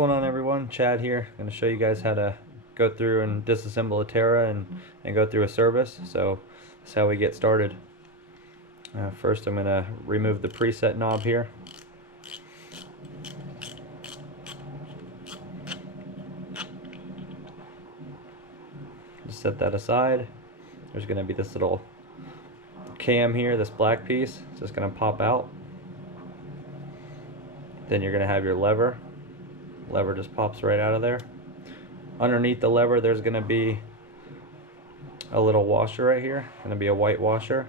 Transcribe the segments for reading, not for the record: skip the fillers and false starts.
going on, everyone? Chad here. I'm going to show you guys how to go through and disassemble a TERA and go through a service. So that's how we get started. First I'm going to remove the preset knob here. Just set that aside. There's going to be this little cam here, this black piece. It's just going to pop out. Then you're going to have your lever. Lever just pops right out of there. Underneath the lever there's going to be a little washer right here. Going to be a white washer.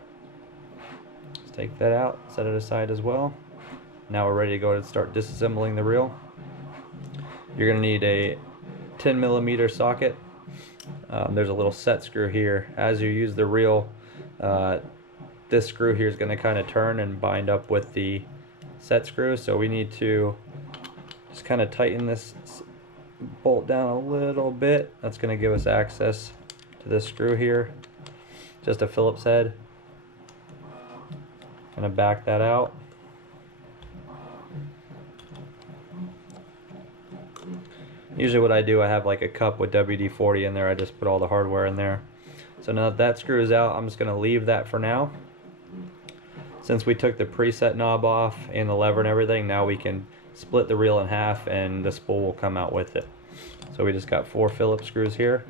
Let's take that out, set it aside as well. Now we're ready to go and start disassembling the reel. You're going to need a 10mm socket. There's a little set screw here. As you use the reel, this screw here is going to kind of turn and bind up with the set screw, so we need to just kind of tighten this bolt down a little bit. That's going to give us access to this screw here. Just a Phillips head. Going to back that out. Usually what I do, I have like a cup with WD-40 in there. I just put all the hardware in there. So now that that screw is out, I'm just going to leave that for now. Since we took the preset knob off and the lever and everything, now we can split the reel in half and the spool will come out with it. So we just got 4 Phillips screws here.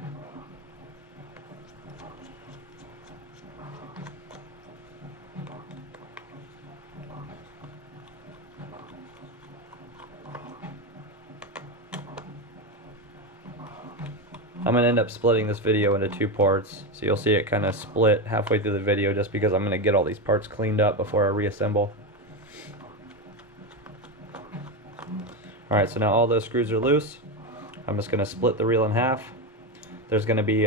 I'm going to end up splitting this video into 2 parts, so you'll see it kind of split halfway through the video just because I'm going to get all these parts cleaned up before I reassemble. Alright, so now all those screws are loose. I'm just going to split the reel in half. There's going to be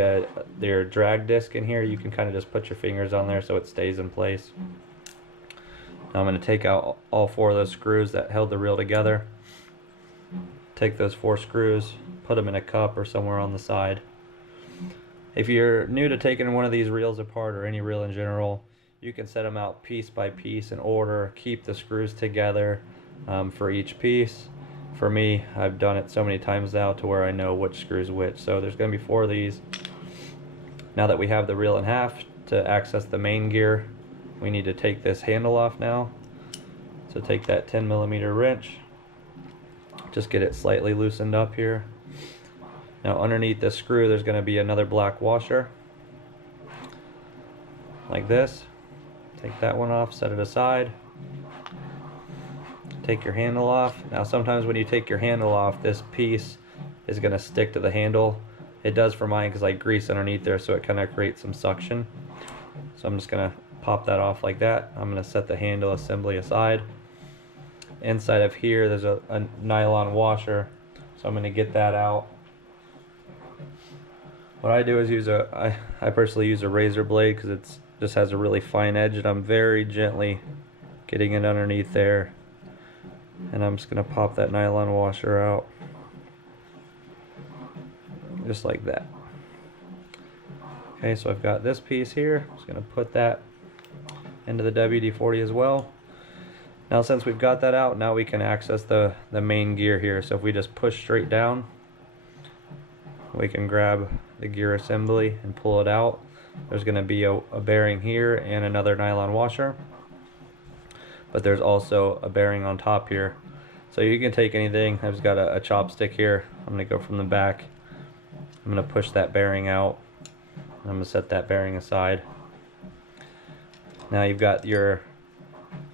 their drag disc in here. You can kind of just put your fingers on there so it stays in place. Now I'm going to take out all 4 of those screws that held the reel together. Take those 4 screws, put them in a cup or somewhere on the side. If you're new to taking one of these reels apart, or any reel in general, you can set them out piece by piece in order, keep the screws together for each piece. For me, I've done it so many times now to where I know which screws which. So there's going to be 4 of these. Now that we have the reel in half, to access the main gear, we need to take this handle off now. So take that 10mm wrench, just get it slightly loosened up here. Now underneath the screw there's going to be another black washer, like this. Take that one off, set it aside. Take your handle off. Now sometimes when you take your handle off, this piece is going to stick to the handle. It does for mine because I grease underneath there, so it kind of creates some suction. So I'm just going to pop that off like that. I'm going to set the handle assembly aside. Inside of here there's a nylon washer, so I'm going to get that out. What I do is I personally use a razor blade because it just has a really fine edge, and I'm very gently getting it underneath there, and I'm just going to pop that nylon washer out just like that. Okay, so I've got this piece here. I'm just going to put that into the WD-40 as well. Now since we've got that out, now we can access the main gear here. So if we just push straight down, we can grab the gear assembly and pull it out. There's going to be a bearing here and another nylon washer, but there's also a bearing on top here. So you can take anything. I've just got a chopstick here. I'm going to go from the back. I'm going to push that bearing out. I'm going to set that bearing aside. Now you've got your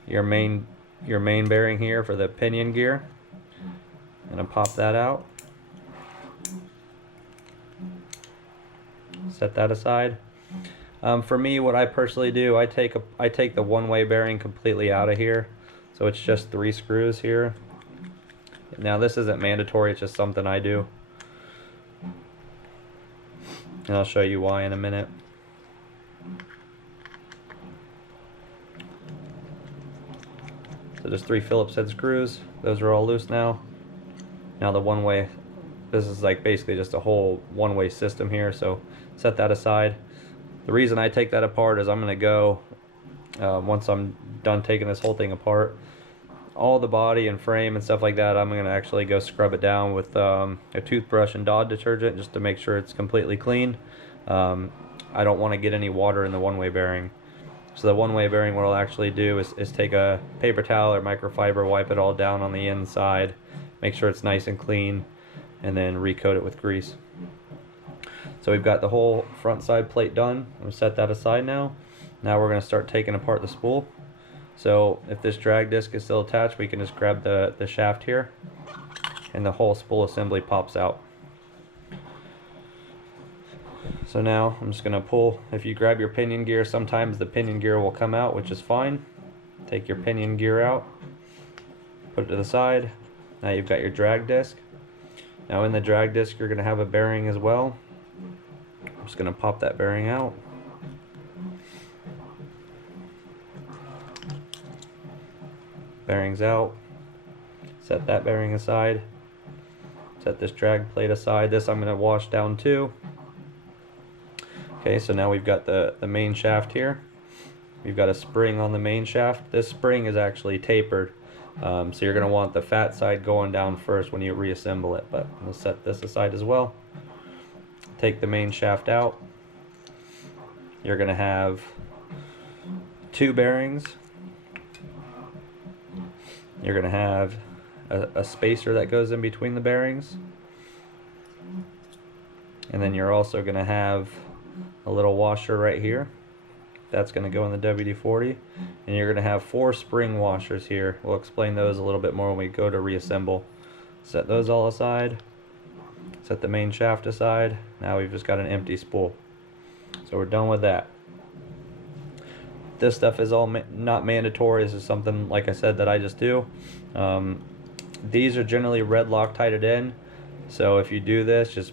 main bearing here for the pinion gear. I'm going to pop that out. Set that aside. For me, what I personally do, I take the one-way bearing completely out of here. So it's just 3 screws here. Now this isn't mandatory, it's just something I do. And I'll show you why in a minute. So there's 3 Phillips head screws. Those are all loose now. Now the one-way, this is like basically just a whole one-way system here, so set that aside. The reason I take that apart is I'm going to go, once I'm done taking this whole thing apart, all the body and frame and stuff like that, I'm going to actually go scrub it down with a toothbrush and Dawn detergent just to make sure it's completely clean. I don't want to get any water in the one-way bearing. So the one-way bearing, what I'll actually do is take a paper towel or microfiber, wipe it all down on the inside, make sure it's nice and clean, and then recoat it with grease. So we've got the whole front side plate done. I'm going to set that aside now. Now we're going to start taking apart the spool. So if this drag disc is still attached, we can just grab the shaft here, and the whole spool assembly pops out. So now I'm just going to pull. If you grab your pinion gear, sometimes the pinion gear will come out, which is fine. Take your pinion gear out, put it to the side. Now you've got your drag disc. Now in the drag disc you're going to have a bearing as well. I'm just going to pop that bearing out. Bearings out. Set that bearing aside. Set this drag plate aside. This I'm going to wash down too. Okay, so now we've got the main shaft here. We've got a spring on the main shaft. This spring is actually tapered, so you're going to want the fat side going down first when you reassemble it, but we'll set this aside as well. Take the main shaft out. You're going to have two bearings. You're going to have a spacer that goes in between the bearings, and then you're also going to have a little washer right here. That's going to go in the WD-40, and you're going to have 4 spring washers here. We'll explain those a little bit more when we go to reassemble. Set those all aside. Set the main shaft aside. Now we've just got an empty spool. So we're done with that. This stuff is all not mandatory. This is something, like I said, that I just do. These are generally red Loctited in, so if you do this, just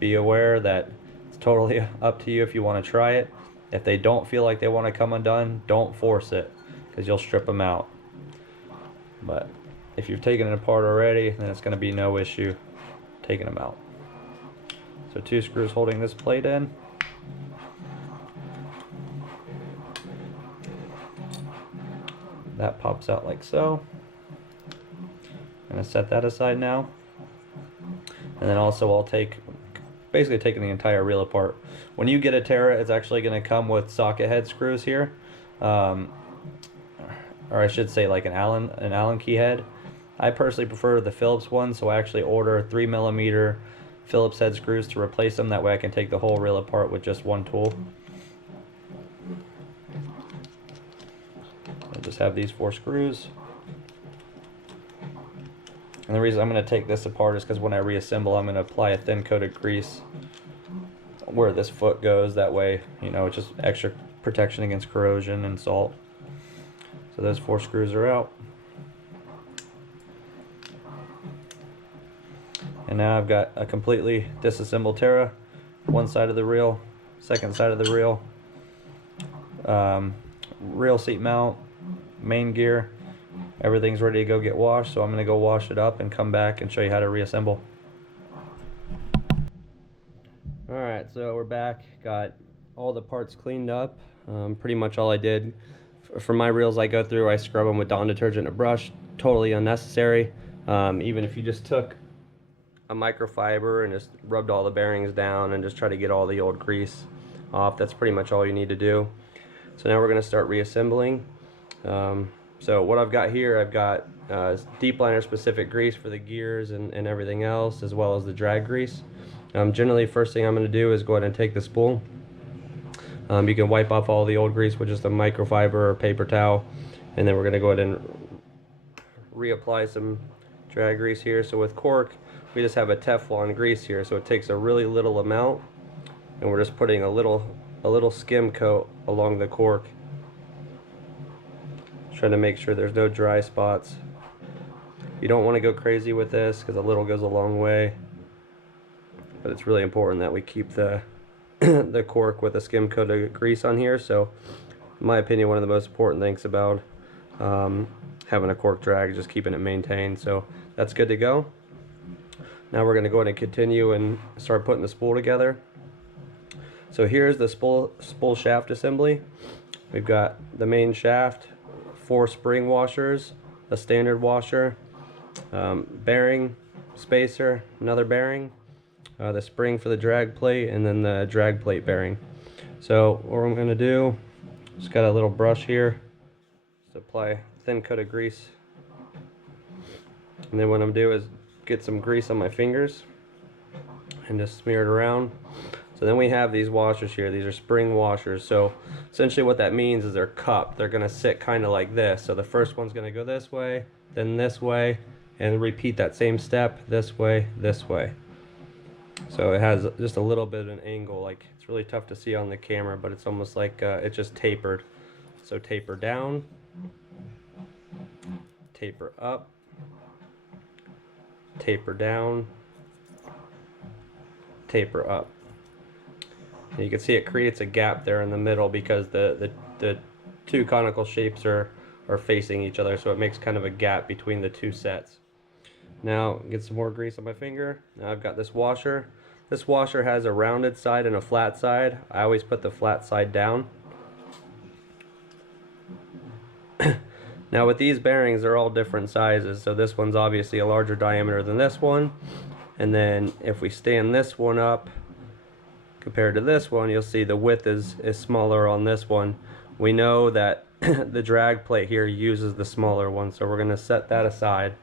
be aware that it's totally up to you if you want to try it. If they don't feel like they want to come undone, don't force it, because you'll strip them out. But if you've taken it apart already, then it's going to be no issue taking them out. So 2 screws holding this plate in. That pops out like so. I'm going to set that aside now. And then also I'll basically taking the entire reel apart. When you get a TERA, it's actually going to come with socket head screws here. Or I should say like an Allen key head. I personally prefer the Phillips one, so I actually order 3mm Phillips head screws to replace them. That way I can take the whole reel apart with just one tool. I just have these 4 screws. And the reason I'm going to take this apart is because when I reassemble, I'm going to apply a thin coat of grease where this foot goes. That way, you know, it's just extra protection against corrosion and salt. So those 4 screws are out. And now I've got a completely disassembled TERA. One side of the reel, second side of the reel, reel seat mount, main gear. Everything's ready to go get washed, so I'm going to go wash it up and come back and show you how to reassemble. Alright, so we're back. Got all the parts cleaned up. Pretty much all I did. For my reels I go through, I scrub them with Dawn detergent and a brush. Totally unnecessary. Even if you just took a microfiber and just rubbed all the bearings down and just try to get all the old grease off, that's pretty much all you need to do. So now we're going to start reassembling. So what I've got here, I've got Deepliner specific grease for the gears and everything else, as well as the drag grease. Generally, first thing I'm going to do is go ahead and take the spool. You can wipe off all the old grease with just a microfiber or paper towel, and then we're going to go ahead and reapply some drag grease here. So with cork, we just have a Teflon grease here, so it takes a really little amount, and we're just putting a little skim coat along the cork. Trying to make sure there's no dry spots. You don't want to go crazy with this because a little goes a long way, but it's really important that we keep the the cork with a skim coat of grease on here. So in my opinion, one of the most important things about having a cork drag is just keeping it maintained. So that's good to go. Now we're going to go ahead and continue and start putting the spool together. So here's the spool shaft assembly. We've got the main shaft, 4 spring washers, a standard washer, bearing, spacer, another bearing, the spring for the drag plate, and then the drag plate bearing. So what I'm going to do, just got a little brush here, just apply a thin coat of grease, and then what I'm going to do is get some grease on my fingers and just smear it around. So then we have these washers here. These are spring washers. So essentially what that means is they're cupped. They're going to sit kind of like this. So the first one's going to go this way, then this way, and repeat that same step this way, this way. So it has just a little bit of an angle. Like, it's really tough to see on the camera, but it's almost like it's just tapered. So taper down, taper up, taper down, taper up. And you can see it creates a gap there in the middle because the two conical shapes are facing each other, so it makes kind of a gap between the two sets. Now get some more grease on my finger. Now I've got this washer. This washer has a rounded side and a flat side. I always put the flat side down. Now with these bearings, they're all different sizes, so this one's obviously a larger diameter than this one. And then if we stand this one up compared to this one, you'll see the width is smaller on this one. We know that the drag plate here uses the smaller one, so we're going to set that aside.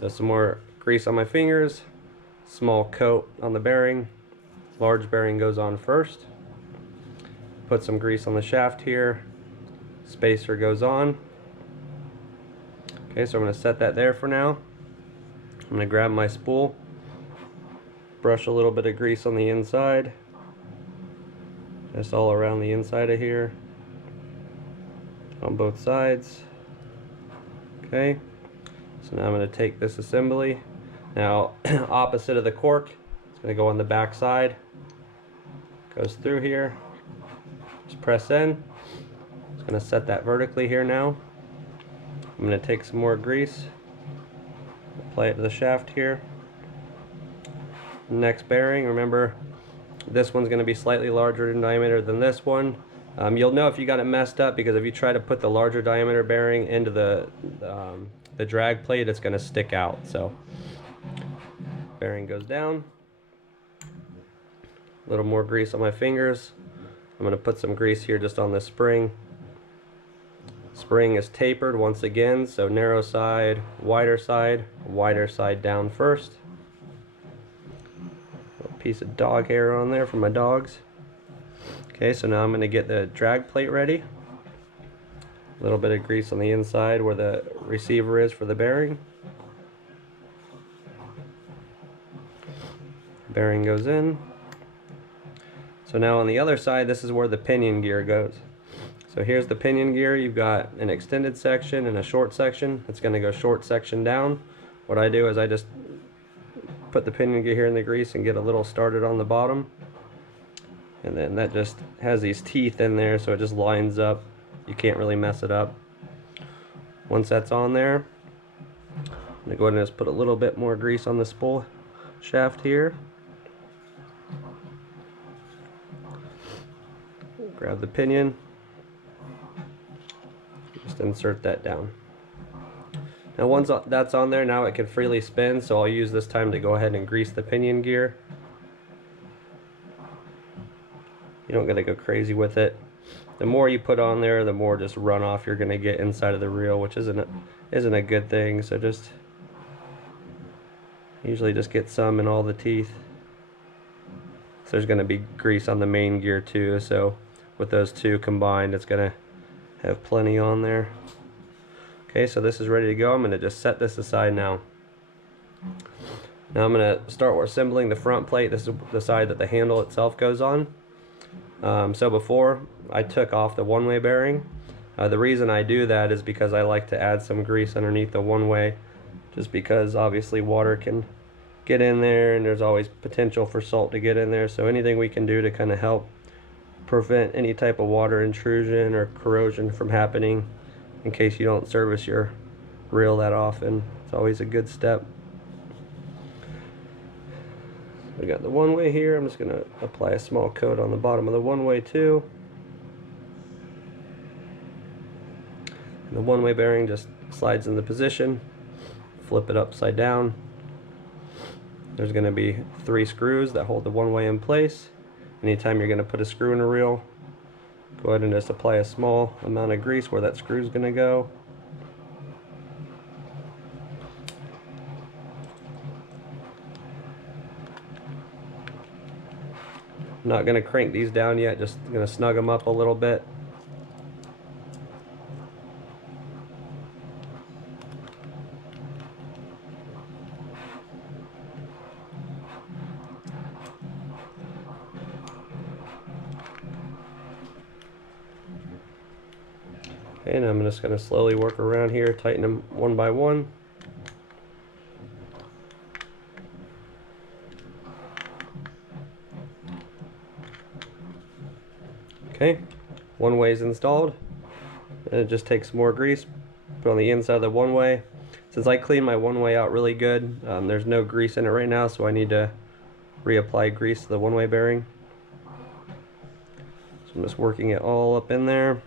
So some more grease on my fingers, small coat on the bearing, large bearing goes on first. Put some grease on the shaft here, spacer goes on. Okay, so I'm going to set that there for now. I'm going to grab my spool, brush a little bit of grease on the inside, just all around the inside of here, on both sides. Okay, so now I'm going to take this assembly. Now, opposite of the cork, it's going to go on the back side, goes through here, just press in. It's going to set that vertically here now. I'm going to take some more grease, apply it to the shaft here. Next bearing, remember this one's going to be slightly larger in diameter than this one. You'll know if you got it messed up because if you try to put the larger diameter bearing into the drag plate, it's going to stick out. So bearing goes down, a little more grease on my fingers. I'm going to put some grease here just on the spring. Spring is tapered once again, so narrow side, wider side down first. A piece of dog hair on there for my dogs. Okay, so now I'm going to get the drag plate ready. A little bit of grease on the inside where the receiver is for the bearing. Bearing goes in. So now on the other side, this is where the pinion gear goes. So here's the pinion gear. You've got an extended section and a short section. It's going to go short section down. What I do is I just put the pinion gear here in the grease and get a little started on the bottom. And then that just has these teeth in there, so it just lines up. You can't really mess it up. Once that's on there, I'm going to go ahead and just put a little bit more grease on the spool shaft here. Grab the pinion. Just insert that down. Now once that's on there, now it can freely spin, so I'll use this time to go ahead and grease the pinion gear. You don't gotta go crazy with it. The more you put on there, the more just runoff you're gonna get inside of the reel, which isn't a good thing. So just usually just get some in all the teeth. So there's gonna be grease on the main gear too, so with those two combined, it's gonna have plenty on there. Okay, so this is ready to go. I'm gonna just set this aside now. Now I'm gonna start assembling the front plate. This is the side that the handle itself goes on. So before I took off the one-way bearing. The reason I do that is because I like to add some grease underneath the one-way, just because obviously water can get in there and there's always potential for salt to get in there. So anything we can do to kind of help prevent any type of water intrusion or corrosion from happening in case you don't service your reel that often, it's always a good step. We got the one-way here. I'm just going to apply a small coat on the bottom of the one-way too. The one-way bearing just slides into position, flip it upside down. There's going to be 3 screws that hold the one-way in place. Anytime you're going to put a screw in a reel, go ahead and just apply a small amount of grease where that screw is going to go. I'm not going to crank these down yet, just going to snug them up a little bit. And I'm just going to slowly work around here, tighten them one by one. Okay, one way is installed. And it just takes more grease, put on the inside of the one way. Since I cleaned my one way out really good, there's no grease in it right now, so I need to reapply grease to the one way bearing. So I'm just working it all up in there.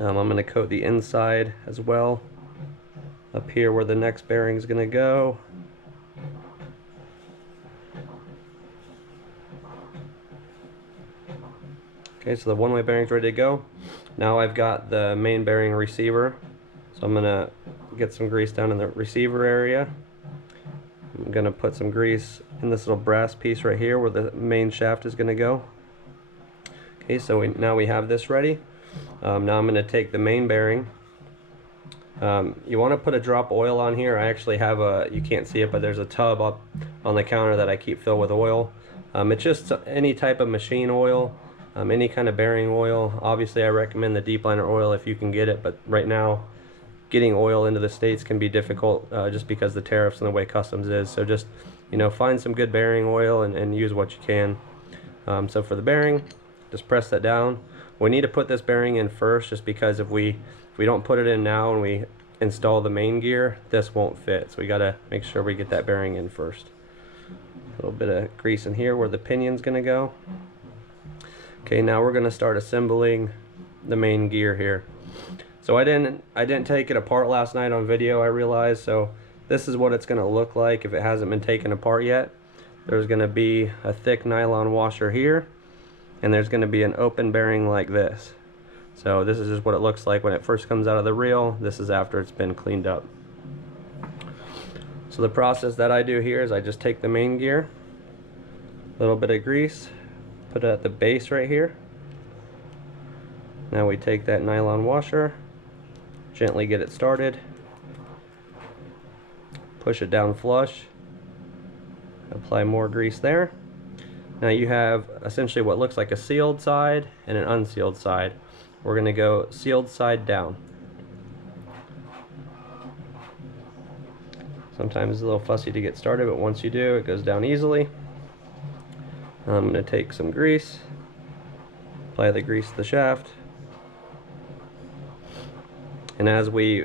I'm going to coat the inside as well, up here where the next bearing is going to go. Okay, so the one-way bearing's ready to go. Now I've got the main bearing receiver, so I'm going to get some grease down in the receiver area. I'm going to put some grease in this little brass piece right here where the main shaft is going to go. Okay, so now we have this ready. Now I'm going to take the main bearing. You want to put a drop of oil on here. I actually have you can't see it, but there's a tub up on the counter that I keep filled with oil. It's just any type of machine oil, any kind of bearing oil. Obviously I recommend the Deepliner oil if you can get it, but right now getting oil into the States can be difficult just because the tariffs and the way customs is. So just, find some good bearing oil and use what you can. So for the bearing, just press that down. We need to put this bearing in first, just because if we don't put it in now and we install the main gear, this won't fit. So we got to make sure we get that bearing in first. A little bit of grease in here where the pinion's going to go. Okay, now we're going to start assembling the main gear here. So I didn't take it apart last night on video, I realized. So this is what it's going to look like if it hasn't been taken apart yet. There's going to be a thick nylon washer here, and there's going to be an open bearing like this. So this is just what it looks like when it first comes out of the reel. This is after it's been cleaned up. So the process that I do here is I just take the main gear, a little bit of grease, put it at the base right here. Now we take that nylon washer, gently get it started, push it down flush, apply more grease there. Now you have essentially what looks like a sealed side and an unsealed side. We're going to go sealed side down. Sometimes it's a little fussy to get started, but once you do, it goes down easily. I'm going to take some grease, apply the grease to the shaft, and as we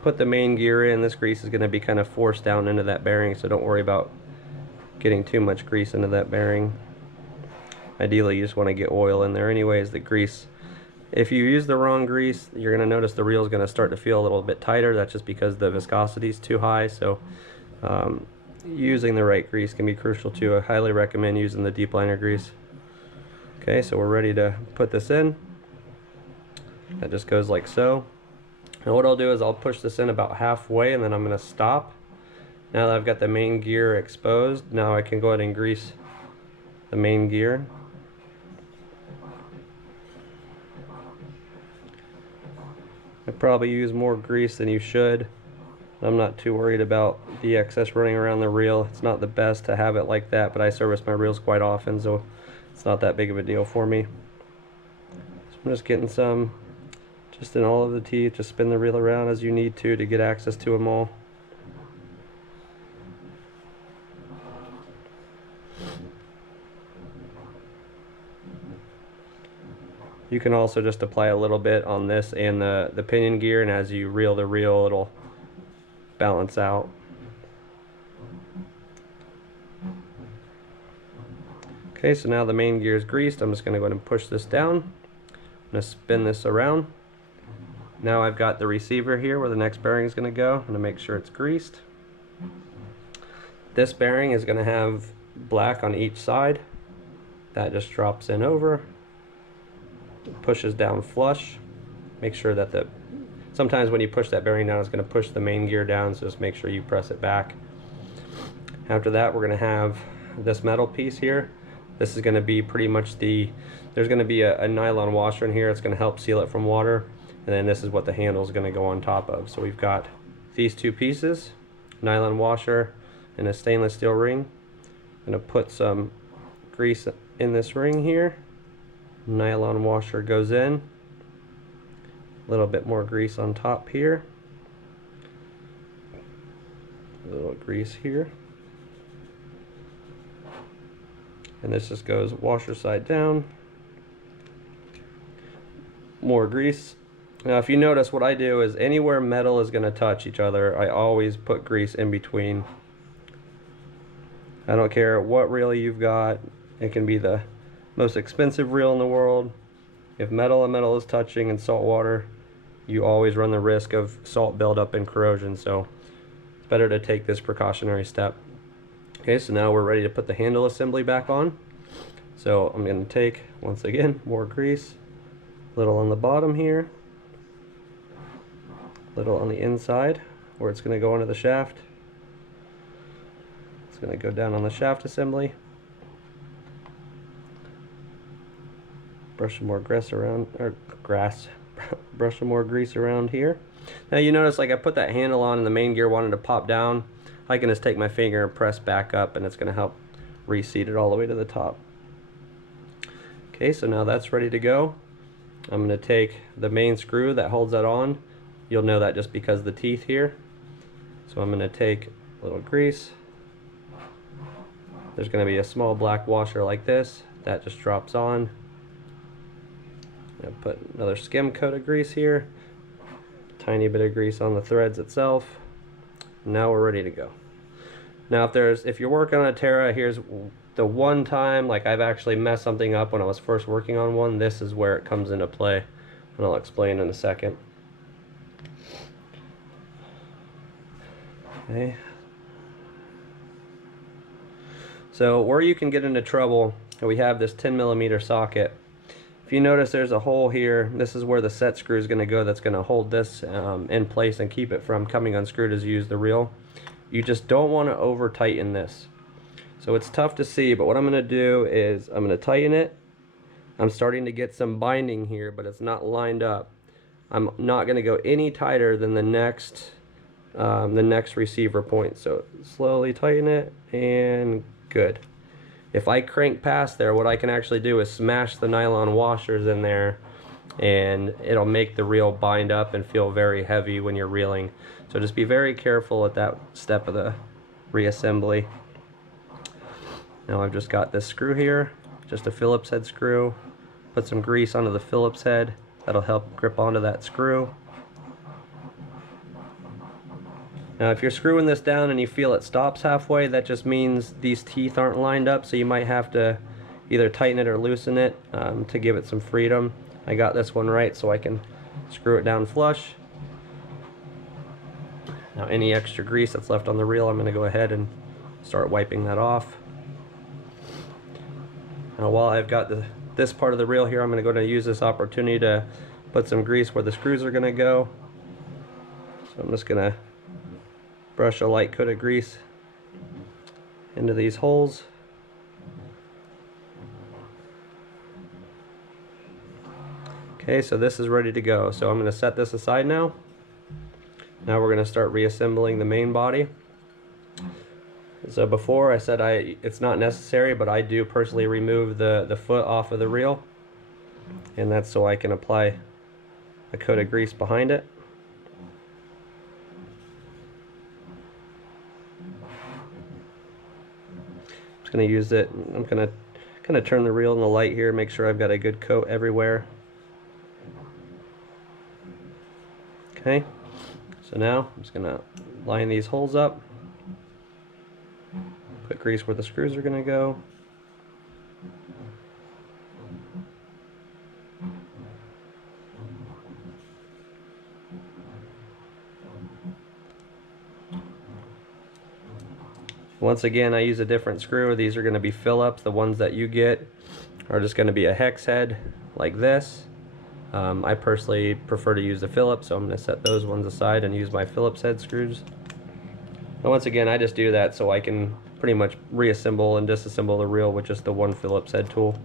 put the main gear in, this grease is going to be kind of forced down into that bearing, so don't worry about getting too much grease into that bearing. Ideally you just want to get oil in there anyways. The grease, if you use the wrong grease, you're going to notice the reel is going to start to feel a little bit tighter. That's just because the viscosity is too high. So using the right grease can be crucial too. I highly recommend using the Deepliner grease. Okay, so we're ready to put this in. That just goes like so. And what I'll do is I'll push this in about halfway, and then I'm going to stop. Now that I've got the main gear exposed, now I can go ahead and grease the main gear. I probably use more grease than you should. I'm not too worried about the excess running around the reel. It's not the best to have it like that, but I service my reels quite often, so it's not that big of a deal for me. So I'm just getting some just in all of the teeth. Just spin the reel around as you need to get access to them all. You can also just apply a little bit on this and the pinion gear, and as you reel the reel, it'll balance out. Okay, so now the main gear is greased. I'm just going to go ahead and push this down. I'm going to spin this around. Now I've got the receiver here where the next bearing is going to go. I'm going to make sure it's greased. This bearing is going to have black on each side. That just drops in over, pushes down flush. Make sure that sometimes when you push that bearing down, it's going to push the main gear down, so just make sure you press it back. After that, we're going to have this metal piece here. This is going to be pretty much there's going to be a nylon washer in here. It's going to help seal it from water. And then this is what the handle is going to go on top of. So we've got these two pieces, nylon washer and a stainless steel ring. I'm going to put some grease in this ring here. Nylon washer goes in. A little bit more grease on top here. A little grease here. And this just goes washer side down. More grease. Now if you notice, what I do is anywhere metal is going to touch each other, I always put grease in between. I don't care what reel you've got. It can be the most expensive reel in the world. If metal and metal is touching in salt water, you always run the risk of salt buildup and corrosion, so it's better to take this precautionary step. Okay, so now we're ready to put the handle assembly back on. So I'm going to take, once again, more grease, a little on the bottom here, a little on the inside where it's going to go into the shaft. It's going to go down on the shaft assembly. Brush some more grease around, brush some more grease around here. Now you notice, like, I put that handle on and the main gear wanted to pop down. I can just take my finger and press back up, and it's going to help reseat it all the way to the top. Okay, so now that's ready to go. I'm going to take the main screw that holds that on. You'll know that just because of the teeth here. So I'm going to take a little grease. There's going to be a small black washer like this that just drops on. I'm going to put another skim coat of grease here. Tiny bit of grease on the threads itself. Now we're ready to go. Now if you're working on a TERA, here's the one time, like, I've actually messed something up when I was first working on one. This is where it comes into play, and I'll explain in a second. Okay. So where you can get into trouble, we have this 10mm socket. If you notice, there's a hole here. This is where the set screw is going to go. That's going to hold this in place and keep it from coming unscrewed as you use the reel. You just don't want to over tighten this. So it's tough to see, but what I'm going to do is I'm going to tighten it. I'm starting to get some binding here, but it's not lined up. I'm not going to go any tighter than the next receiver point. So slowly tighten it, and good. If I crank past there, what I can actually do is smash the nylon washers in there, and it'll make the reel bind up and feel very heavy when you're reeling. So just be very careful at that step of the reassembly. Now I've just got this screw here, just a Phillips head screw. Put some grease onto the Phillips head. That'll help grip onto that screw. Now if you're screwing this down and you feel it stops halfway, that just means these teeth aren't lined up, so you might have to either tighten it or loosen it to give it some freedom. I got this one right, so I can screw it down flush. Now any extra grease that's left on the reel, I'm going to go ahead and start wiping that off. Now while I've got this part of the reel here, I'm going to go and use this opportunity to put some grease where the screws are going to go. So I'm just going to brush a light coat of grease into these holes. Okay, so this is ready to go. So I'm going to set this aside now. Now we're going to start reassembling the main body. So before I said it's not necessary, but I do personally remove the foot off of the reel, and that's so I can apply a coat of grease behind it. Just going to use it. I'm going to kind of turn the reel in the light here, make sure I've got a good coat everywhere. Okay, so now I'm just going to line these holes up. Put grease where the screws are going to go. Once again, I use a different screw. These are going to be Phillips. The ones that you get are just going to be a hex head like this. I personally prefer to use the Phillips, so I'm going to set those ones aside and use my Phillips head screws. And once again, I just do that so I can pretty much reassemble and disassemble the reel with just the one Phillips head tool.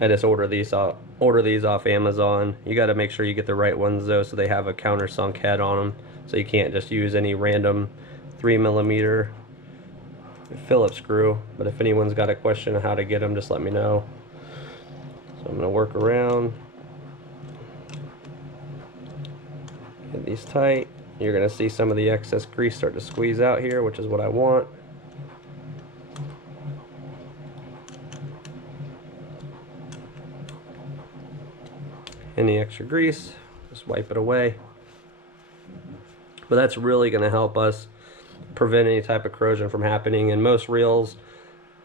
I just order these off Amazon. You got to make sure you get the right ones though, so they have a countersunk head on them. So you can't just use any random 3mm Phillips screw. But if anyone's got a question on how to get them, just let me know. So I'm going to work around, get these tight. You're going to see some of the excess grease start to squeeze out here, which is what I want. Any extra grease, just wipe it away. But that's really going to help us prevent any type of corrosion from happening. And most reels,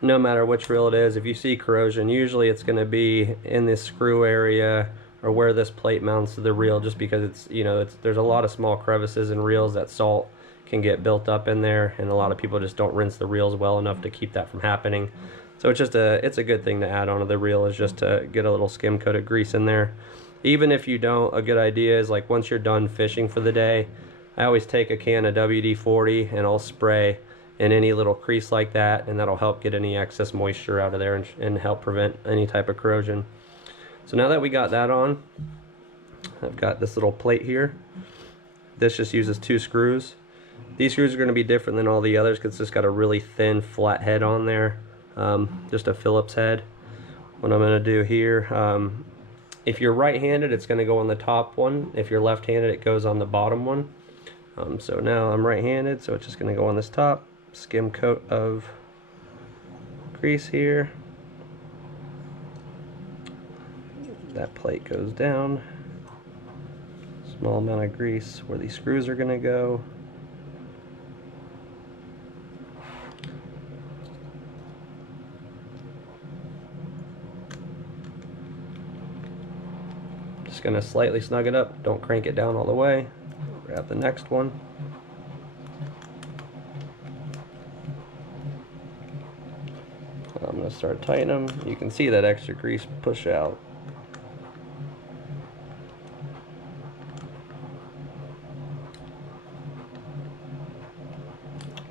no matter which reel it is, if you see corrosion, usually it's going to be in this screw area or where this plate mounts to the reel, just because it's, you know, there's a lot of small crevices in reels that salt can get built up in there, and a lot of people just don't rinse the reels well enough to keep that from happening. So it's just it's a good thing to add onto the reel, is just to get a little skim coat of grease in there. Even if you don't, a good idea is, like, once you're done fishing for the day, I always take a can of WD-40 and I'll spray in any little crease like that, and that'll help get any excess moisture out of there and help prevent any type of corrosion. So now that we got that on, I've got this little plate here. This just uses 2 screws. These screws are going to be different than all the others because it's just got a really thin flat head on there, just a Phillips head. What I'm going to do here, if you're right-handed, it's going to go on the top one. If you're left-handed, it goes on the bottom one. So now I'm right-handed, so it's just going to go on this top. Skim coat of grease here. That plate goes down. Small amount of grease where these screws are going to go. Just going to slightly snug it up. Don't crank it down all the way. Grab the next one. I'm going to start tightening them. You can see that extra grease push out.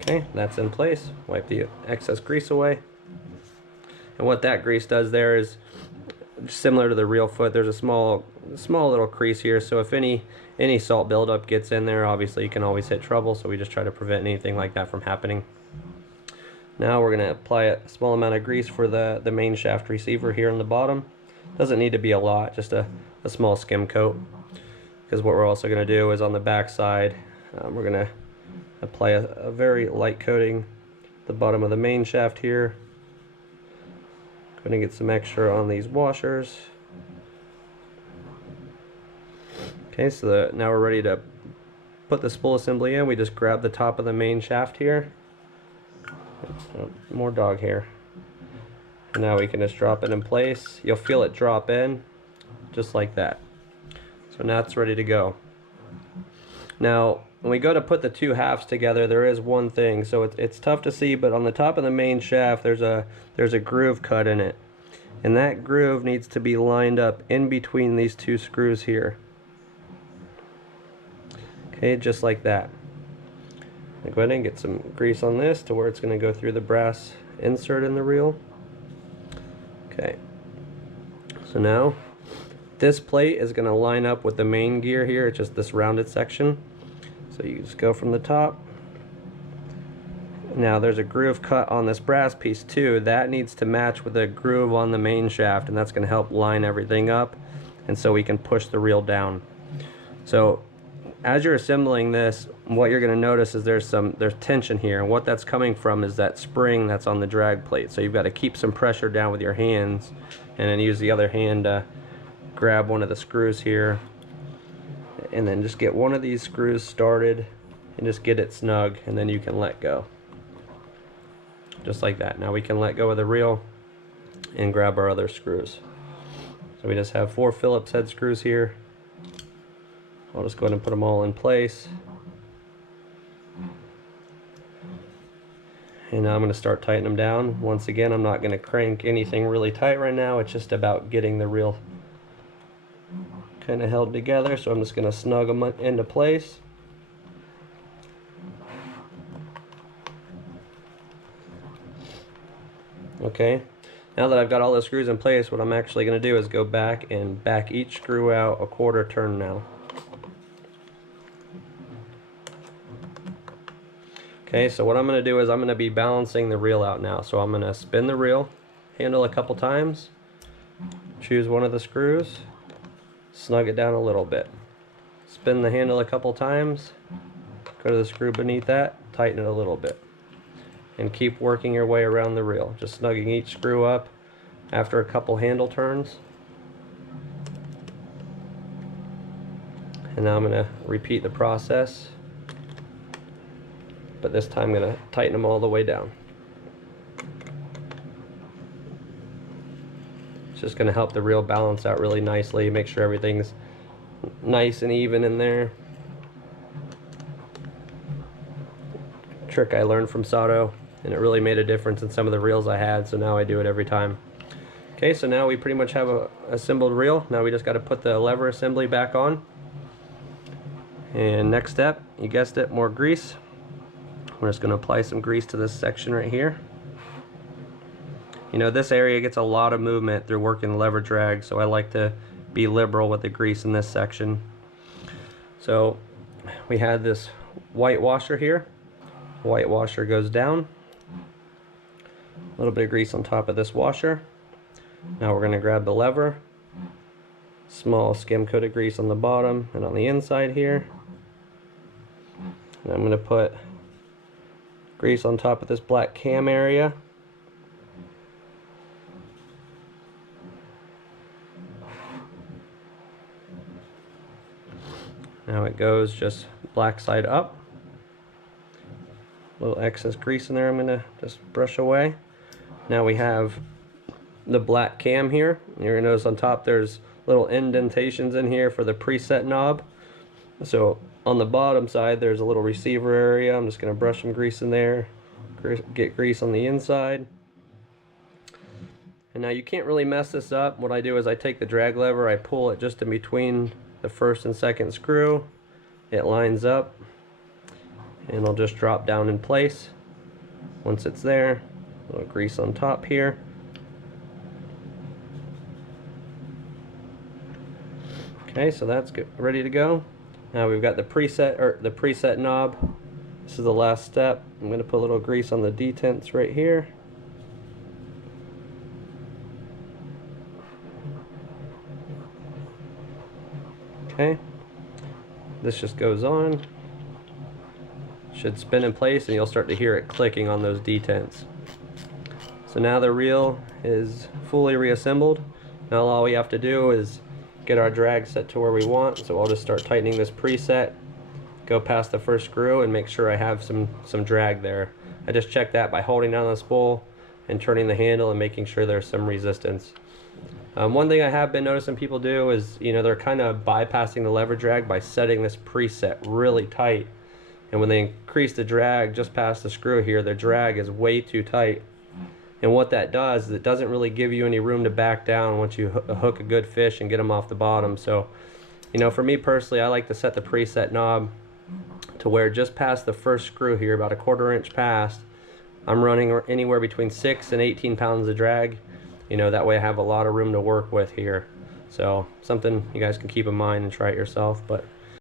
Okay, that's in place. Wipe the excess grease away. And what that grease does there is similar to the reel foot. There's a small little crease here, so if any salt buildup gets in there, obviously you can always hit trouble, so we just try to prevent anything like that from happening. Now we're going to apply a small amount of grease for the main shaft receiver here on the bottom. Doesn't need to be a lot, just a small skim coat, because what we're also going to do is on the back side, we're going to apply a very light coating at the bottom of the main shaft here. Going to get some extra on these washers. Okay, so now we're ready to put the spool assembly in. We just grab the top of the main shaft here. Oh, more dog hair. And now we can just drop it in place. You'll feel it drop in, just like that. So now it's ready to go. Now, when we go to put the 2 halves together, there is one thing. So it's tough to see, but on the top of the main shaft, there's a groove cut in it. And that groove needs to be lined up in between these 2 screws here. Okay, just like that. I'll go ahead and get some grease on this to where it's going to go through the brass insert in the reel. Okay. So now, this plate is going to line up with the main gear here. It's just this rounded section. So you just go from the top. Now there's a groove cut on this brass piece too. That needs to match with a groove on the main shaft, and that's going to help line everything up, and so we can push the reel down. So as you're assembling this, what you're going to notice is there's tension here, and what that's coming from is that spring that's on the drag plate. So you've got to keep some pressure down with your hands, and then use the other hand to grab one of the screws here, and then just get one of these screws started and just get it snug, and then you can let go. Just like that. Now we can let go of the reel and grab our other screws. So we just have 4 Phillips head screws here. I'll just go ahead and put them all in place. And now I'm going to start tightening them down. Once again, I'm not going to crank anything really tight right now. It's just about getting the reel kind of held together. So I'm just going to snug them into place. Okay, now that I've got all the screws in place, what I'm actually going to do is go back and back each screw out a quarter turn now. Okay, so what I'm going to do is I'm going to be balancing the reel out now. So I'm going to spin the reel handle a couple times, choose one of the screws, snug it down a little bit. Spin the handle a couple times, go to the screw beneath that, tighten it a little bit. And keep working your way around the reel, just snugging each screw up after a couple handle turns. And now I'm going to repeat the process, but this time I'm going to tighten them all the way down. It's just going to help the reel balance out really nicely, make sure everything's nice and even in there. Trick I learned from Sato, and it really made a difference in some of the reels I had, so now I do it every time. Okay, so now we pretty much have a assembled reel. Now we just got to put the lever assembly back on. And next step, you guessed it, more grease. We're just going to apply some grease to this section right here. You know, this area gets a lot of movement through working the lever drag, so I like to be liberal with the grease in this section. So we had this white washer here. White washer goes down. A little bit of grease on top of this washer. Now we're going to grab the lever. Small skim coat of grease on the bottom and on the inside here. And I'm going to put grease on top of this black cam area. Now it goes just black side up. A little excess grease in there I'm going to just brush away. Now we have the black cam here. You're going to notice on top there's little indentations in here for the preset knob. So on the bottom side there's a little receiver area. I'm just going to brush some grease in there, get grease on the inside. And now you can't really mess this up. What I do is I take the drag lever, I pull it just in between the first and second screw. It lines up and it'll just drop down in place. Once it's there, a little grease on top here. Okay, so that's good, ready to go. Now we've got the preset knob. This is the last step. I'm going to put a little grease on the detents right here. Okay, this just goes on. Should spin in place and you'll start to hear it clicking on those detents. So now the reel is fully reassembled. Now all we have to do is get our drag set to where we want. So I'll just start tightening this preset, go past the first screw and make sure I have some drag there. I just check that by holding down the spool and turning the handle and making sure there's some resistance. One thing I have been noticing people do is, you know, they're kind of bypassing the lever drag by setting this preset really tight. And when they increase the drag just past the screw here, the drag is way too tight. And what that does is it doesn't really give you any room to back down once you hook a good fish and get them off the bottom. So, you know, for me personally, I like to set the preset knob to where just past the first screw here, about a 1/4 inch past, I'm running anywhere between 6 and 18 pounds of drag. You know, that way I have a lot of room to work with here. So something you guys can keep in mind and try it yourself. But